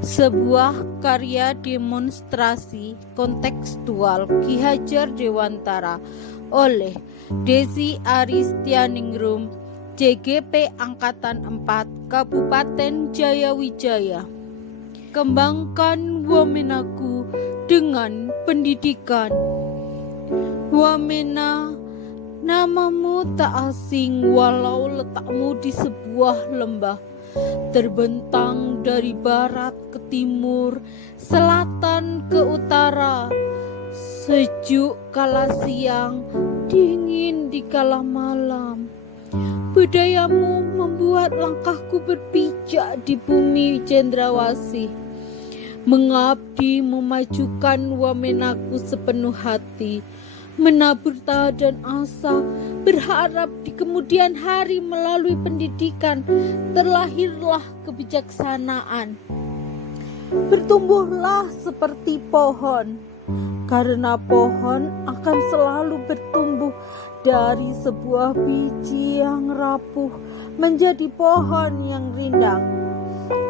Sebuah karya demonstrasi kontekstual Ki Hajar Dewantara oleh Desi Aristianingrum, JGP Angkatan 4 Kabupaten Jayawijaya. Kembangkan Wamenaku dengan pendidikan. Wamena, namamu tak asing walau letakmu di sebuah lembah, terbentang dari barat ke timur, selatan ke utara, sejuk kala siang, dingin di kala malam. Budayamu membuat langkahku berpijak di bumi cendrawasih, mengabdi memajukan Wamenaku sepenuh hati, menabur taha dan asa, berharap di kemudian hari melalui pendidikan terlahirlah kebijaksanaan. Bertumbuhlah seperti pohon, karena pohon akan selalu bertumbuh dari sebuah biji yang rapuh menjadi pohon yang rindang.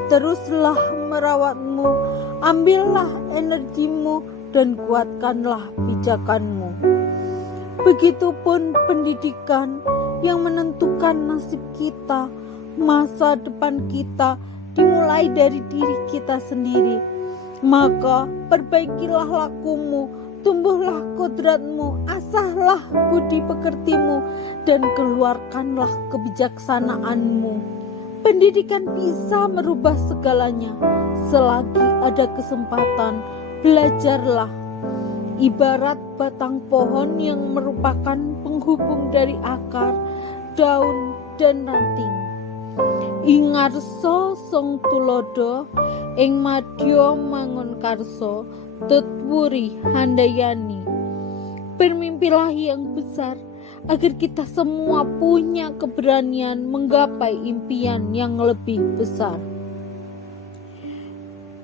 Teruslah merawatmu, ambillah energimu dan kuatkanlah pijakanmu. Begitupun pendidikan yang menentukan nasib kita, masa depan kita dimulai dari diri kita sendiri. Maka perbaikilah lakumu, tumbuhlah kodratmu, asahlah budi pekertimu, dan keluarkanlah kebijaksanaanmu. Pendidikan bisa merubah segalanya. Selagi ada kesempatan, belajarlah. Ibarat batang pohon yang merupakan penghubung dari akar, daun, dan ranting. Ingarso song tulodo, ing madya mangun karso, tutwuri handayani. Bermimpilah yang besar, agar kita semua punya keberanian menggapai impian yang lebih besar.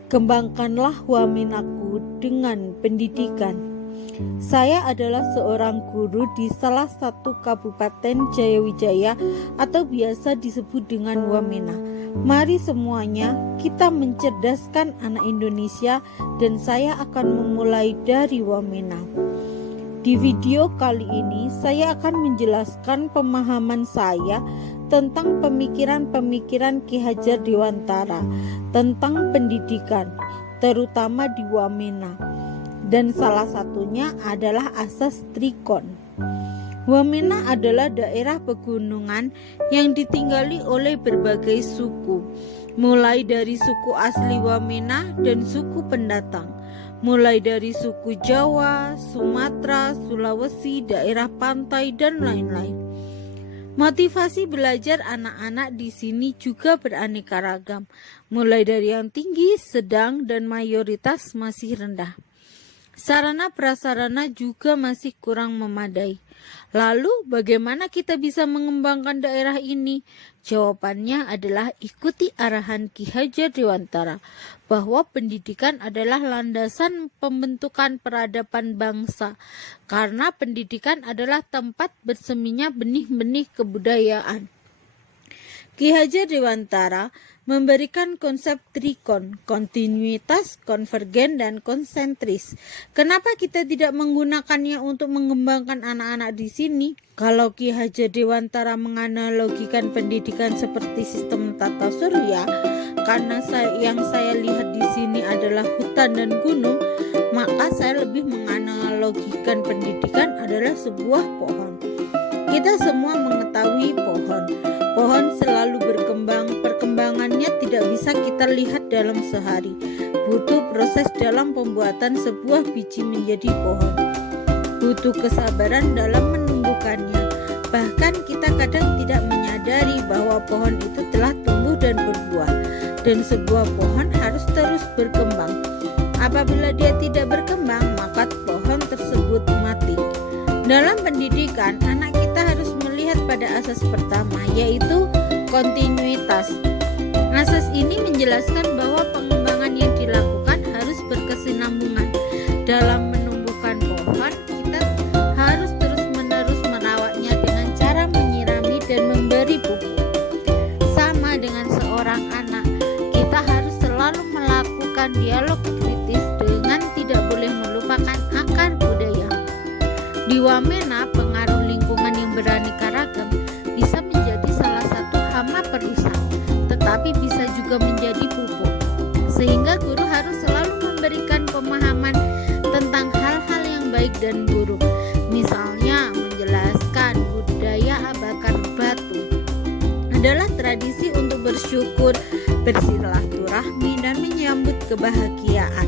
Kembangkanlah Wamenaku dengan pendidikan. Saya adalah seorang guru di salah satu kabupaten Jayawijaya atau biasa disebut dengan Wamena. Mari semuanya kita mencerdaskan anak Indonesia, dan saya akan memulai dari Wamena. Di video kali ini saya akan menjelaskan pemahaman saya tentang pemikiran-pemikiran Ki Hajar Dewantara tentang pendidikan, terutama di Wamena. Dan salah satunya adalah asas Trikon. Wamena adalah daerah pegunungan yang ditinggali oleh berbagai suku, mulai dari suku asli Wamena dan suku pendatang, mulai dari suku Jawa, Sumatera, Sulawesi, daerah pantai, dan lain-lain. Motivasi belajar anak-anak di sini juga beraneka ragam, mulai dari yang tinggi, sedang, dan mayoritas masih rendah. Sarana prasarana juga masih kurang memadai. Lalu bagaimana kita bisa mengembangkan daerah ini? Jawabannya adalah ikuti arahan Ki Hajar Dewantara bahwa pendidikan adalah landasan pembentukan peradaban bangsa, karena pendidikan adalah tempat berseminya benih-benih kebudayaan. Ki Hajar Dewantara memberikan konsep Trikon, kontinuitas, konvergen, dan konsentris. Kenapa kita tidak menggunakannya untuk mengembangkan anak-anak di sini? Kalau Ki Hajar Dewantara menganalogikan pendidikan seperti sistem tata surya, karena yang saya lihat di sini adalah hutan dan gunung, maka saya lebih menganalogikan pendidikan adalah sebuah pohon. Kita semua mengetahui pohon. Pohon selalu berkembang, perkembangannya tidak bisa kita lihat dalam sehari. Butuh proses dalam pembuatan sebuah biji menjadi pohon. Butuh kesabaran dalam menumbuhkannya. Bahkan kita kadang tidak menyadari bahwa pohon itu telah tumbuh dan berbuah. Dan sebuah pohon harus terus berkembang. Apabila dia tidak berkembang, maka pohon tersebut mati. Dalam pendidikan, anak kita harus melihat pada asas pertama, yaitu kontinuitas. Asas ini menjelaskan bahwa pengembangan yang dilakukan harus berkesinambungan. Dalam menumbuhkan pohon, kita harus terus-menerus merawatnya dengan cara menyirami dan memberi pupuk. Sama dengan seorang anak, kita harus selalu melakukan melakukan dialog kritis dengan tidak boleh melupakan akar budaya. Di Wamena, pengaruh lingkungan yang beraneka ragam bisa menjadi salah satu hama perusak, tetapi bisa juga menjadi pupuk. Sehingga guru harus selalu memberikan pemahaman tentang hal-hal yang baik dan buruk. Misalnya, menjelaskan budaya bakar batu adalah tradisi untuk bersyukur, bersilaturahmi, dan menyambut kebahagiaan,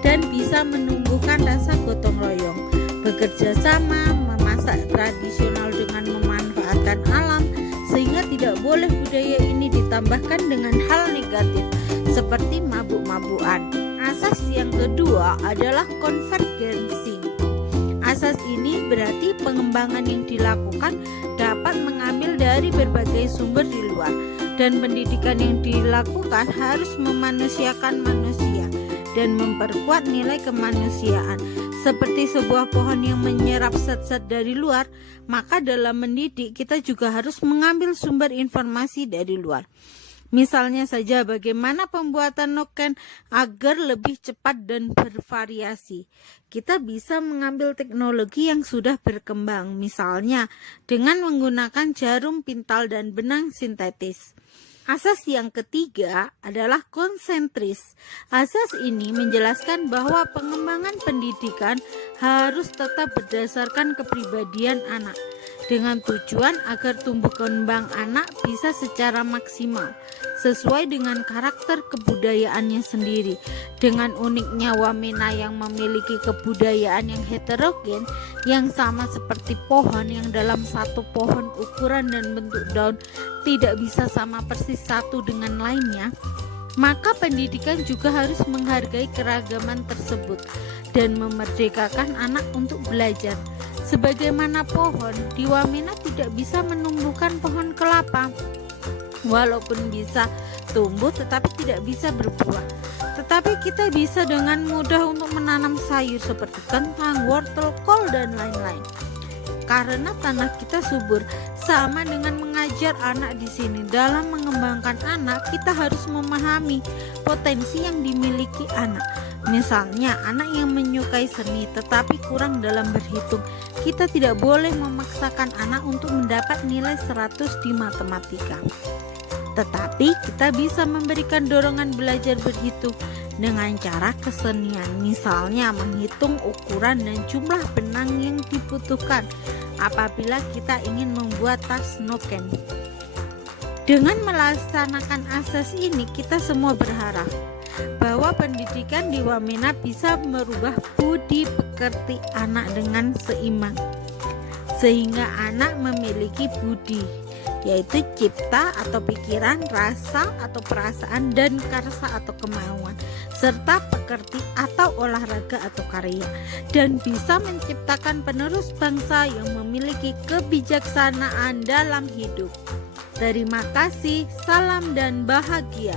dan bisa menumbuhkan rasa gotong royong, bekerja sama, memasak tradisional dengan memanfaatkan alam, sehingga tidak boleh budaya ini ditambahkan dengan hal negatif seperti mabuk-mabukan. Asas yang kedua adalah konvergensi. Asas ini berarti pengembangan yang dilakukan dapat mengambil dari berbagai sumber di luar, dan pendidikan yang dilakukan harus memanusiakan manusia dan memperkuat nilai kemanusiaan. Seperti sebuah pohon yang menyerap zat-zat dari luar, maka dalam mendidik kita juga harus mengambil sumber informasi dari luar. Misalnya saja bagaimana pembuatan noken agar lebih cepat dan bervariasi. Kita bisa mengambil teknologi yang sudah berkembang, misalnya dengan menggunakan jarum pintal dan benang sintetis. Asas yang ketiga adalah konsentris. Asas ini menjelaskan bahwa pengembangan pendidikan harus tetap berdasarkan kepribadian anak, dengan tujuan agar tumbuh kembang anak bisa secara maksimal sesuai dengan karakter kebudayaannya sendiri. Dengan uniknya Wamena yang memiliki kebudayaan yang heterogen, yang sama seperti pohon, yang dalam satu pohon ukuran dan bentuk daun tidak bisa sama persis satu dengan lainnya, maka pendidikan juga harus menghargai keragaman tersebut dan memerdekakan anak untuk belajar. Sebagaimana pohon, di Wamena tidak bisa menumbuhkan pohon kelapa, walaupun bisa tumbuh tetapi tidak bisa berbuah. Tetapi kita bisa dengan mudah untuk menanam sayur seperti kentang, wortel, kol, dan lain-lain. Karena tanah kita subur. Sama dengan mengajar anak di sini. Dalam mengembangkan anak, kita harus memahami potensi yang dimiliki anak. Misalnya, anak yang menyukai seni tetapi kurang dalam berhitung. Kita tidak boleh memaksakan anak untuk mendapat nilai 100 di matematika. Tetapi kita bisa memberikan dorongan belajar berhitung dengan cara kesenian, misalnya menghitung ukuran dan jumlah benang yang dibutuhkan apabila kita ingin membuat tas noken. Dengan melaksanakan asas ini, kita semua berharap bahwa pendidikan di Wamena bisa merubah budi pekerti anak dengan seimbang, sehingga anak memiliki budi, yaitu cipta atau pikiran, rasa atau perasaan, dan karsa atau kemauan, serta pekerti atau olahraga atau karya, dan bisa menciptakan penerus bangsa yang memiliki kebijaksanaan dalam hidup. Terima kasih, salam dan bahagia.